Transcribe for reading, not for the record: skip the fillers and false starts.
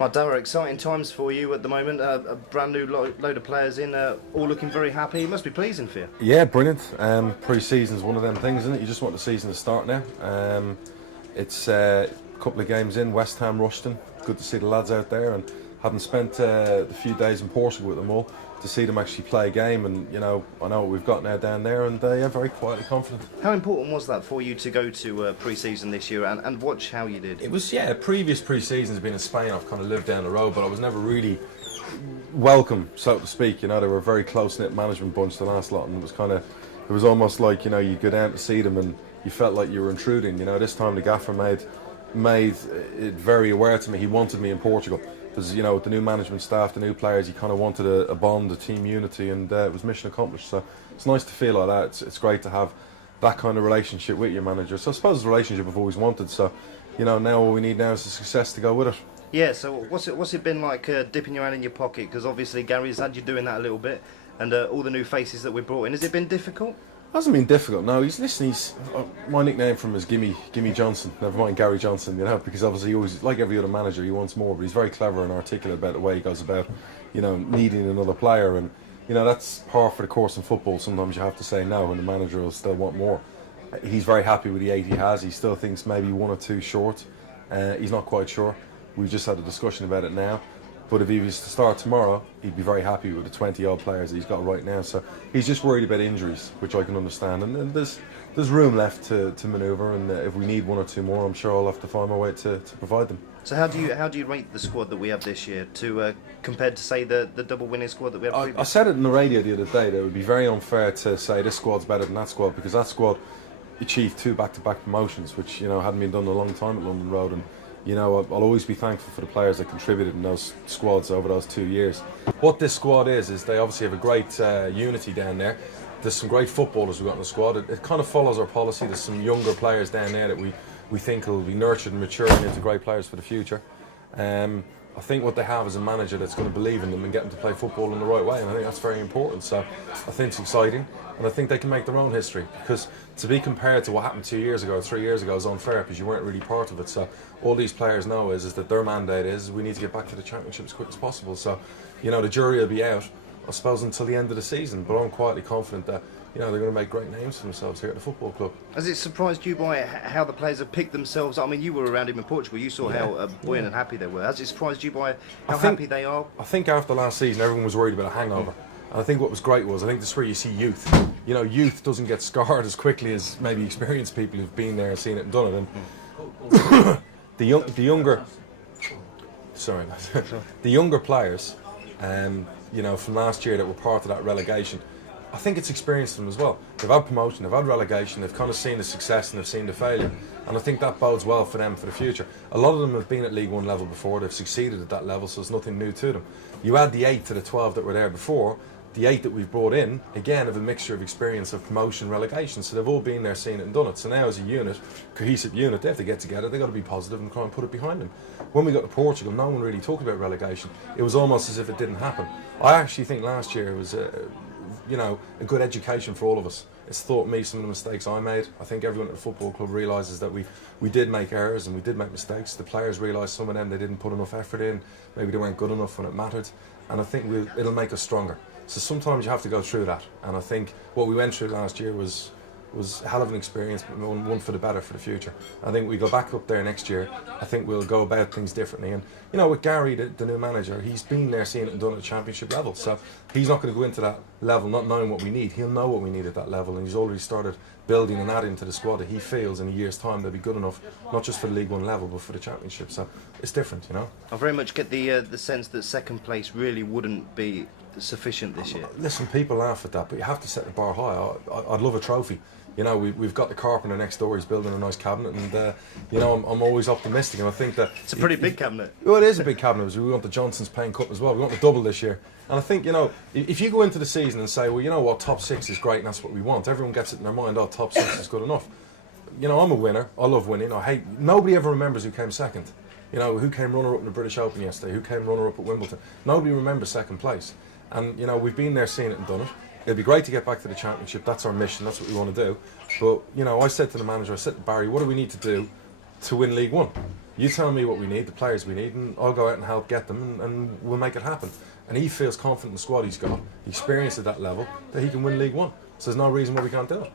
Well, Darragh, exciting times for you at the moment. A brand new load of players in, all looking very happy. It must be pleasing for you. Yeah, brilliant. Pre-season's one of them things, isn't it? You just want the season to start now. It's a couple of games in, West Ham, Rushden. Good to see the lads out there, and having spent the few days in Portugal with them all, to see them actually play a game, and I know what we've got now down there, and yeah, very quietly confident. How important was that for you to go to pre-season this year and watch how you did? It was, yeah, previous pre-seasons been in Spain. I've kind of lived down the road, but I was never really welcome, so to speak. They were a very close-knit management bunch, the last lot, and it was almost like, you go down to see them and you felt like you were intruding. This time the gaffer made it very aware to me. He wanted me in Portugal. Because, with the new management staff, the new players, he kind of wanted a bond, a team unity, and it was mission accomplished. So it's nice to feel like that. It's great to have that kind of relationship with your manager. So I suppose it's a relationship I've always wanted. So, now all we need now is the success to go with it. Yeah, so what's it been like dipping your hand in your pocket? Because obviously Gary's had you doing that a little bit, and all the new faces that we brought in. Has it been difficult? Hasn't been difficult. No, he's my nickname for him is Gimme Johnson. Never mind Gary Johnson, because obviously he always, like every other manager, he wants more. But he's very clever and articulate about the way he goes about, needing another player, and that's par for the course in football. Sometimes you have to say no, and the manager will still want more. He's very happy with the 8 he has. He still thinks maybe 1 or 2 short. He's not quite sure. We've just had a discussion about it now. But if he was to start tomorrow, he'd be very happy with the 20-odd players that he's got right now. So he's just worried about injuries, which I can understand. And there's room left to manoeuvre, and if we need 1 or 2 more, I'm sure I'll have to find my way to provide them. So how do you rate the squad that we have this year compared to, say, the double winning squad that we had previously? I said it in the radio the other day that it would be very unfair to say this squad's better than that squad, because that squad achieved 2 back-to-back promotions, which hadn't been done in a long time at London Road. And I'll always be thankful for the players that contributed in those squads over those 2 years. What this squad is they obviously have a great unity down there. There's some great footballers we've got in the squad. It kind of follows our policy. There's some younger players down there that we think will be nurtured and maturing into great players for the future. I think what they have is a manager that's going to believe in them and get them to play football in the right way, and I think that's very important. So I think it's exciting, and I think they can make their own history, because to be compared to what happened 2 years ago or 3 years ago is unfair, because you weren't really part of it. So all these players know is that their mandate is we need to get back to the Championship as quick as possible. So the jury will be out, I suppose, until the end of the season, but I'm quietly confident that they're going to make great names for themselves here at the football club. Has it surprised you by how the players have picked themselves? I mean, you were around him in Portugal. You saw how buoyant and happy they were. Has it surprised you by how happy they are? I think after last season, everyone was worried about a hangover. And I think what was great was, I think this is where you see youth. Youth doesn't get scarred as quickly as maybe experienced people who've been there and seen it and done it. And the younger players, from last year that were part of that relegation, I think it's experienced them as well. They've had promotion, they've had relegation, they've kind of seen the success and they've seen the failure. And I think that bodes well for them for the future. A lot of them have been at League One level before, they've succeeded at that level, so there's nothing new to them. You add the 8 to the 12 that were there before, the 8 that we've brought in, again, have a mixture of experience of promotion, relegation, so they've all been there, seen it and done it. So now as a unit, cohesive unit, they have to get together, they've got to be positive and try and put it behind them. When we got to Portugal, no one really talked about relegation. It was almost as if it didn't happen. I actually think last year was a good education for all of us. It's taught me some of the mistakes I made. I think everyone at the football club realises that we did make errors and we did make mistakes. The players realised some of them, they didn't put enough effort in, maybe they weren't good enough when it mattered, and I think it'll make us stronger. So sometimes you have to go through that, and I think what we went through last year was a hell of an experience, but one for the better for the future. I think we go back up there next year, I think we'll go about things differently. And with Gary, the new manager, he's been there, seen it and done it at Championship level, so he's not going to go into that level not knowing what we need. He'll know what we need at that level, and he's already started building and adding to the squad that he feels in a year's time they'll be good enough, not just for the League One level but for the Championship. So it's different. I very much get the sense that second place really wouldn't be sufficient this year. Listen, people laugh at that, but you have to set the bar high. I'd love a trophy. We've got the carpenter next door, he's building a nice cabinet, and I'm always optimistic, and I think that it's a pretty big cabinet. Well, it is a big cabinet. We want the Johnson's Payne Cup as well. We want the double this year, and I think if you go into the season and say, well, top 6 is great and that's what we want, everyone gets it in their mind, top 6 is good enough. I'm a winner. I love winning. Nobody ever remembers who came second. Who came runner-up in the British Open yesterday, who came runner-up at Wimbledon. Nobody remembers second place, and we've been there, seen it and done it. It'd be great to get back to the Championship. That's our mission. That's what we want to do. But I said to the manager, I said to Barry, what do we need to do to win League One? You tell me what we need, the players we need, and I'll go out and help get them, and we'll make it happen. And he feels confident in the squad he's got, experience at that level, that he can win League One. So there's no reason why we can't do it.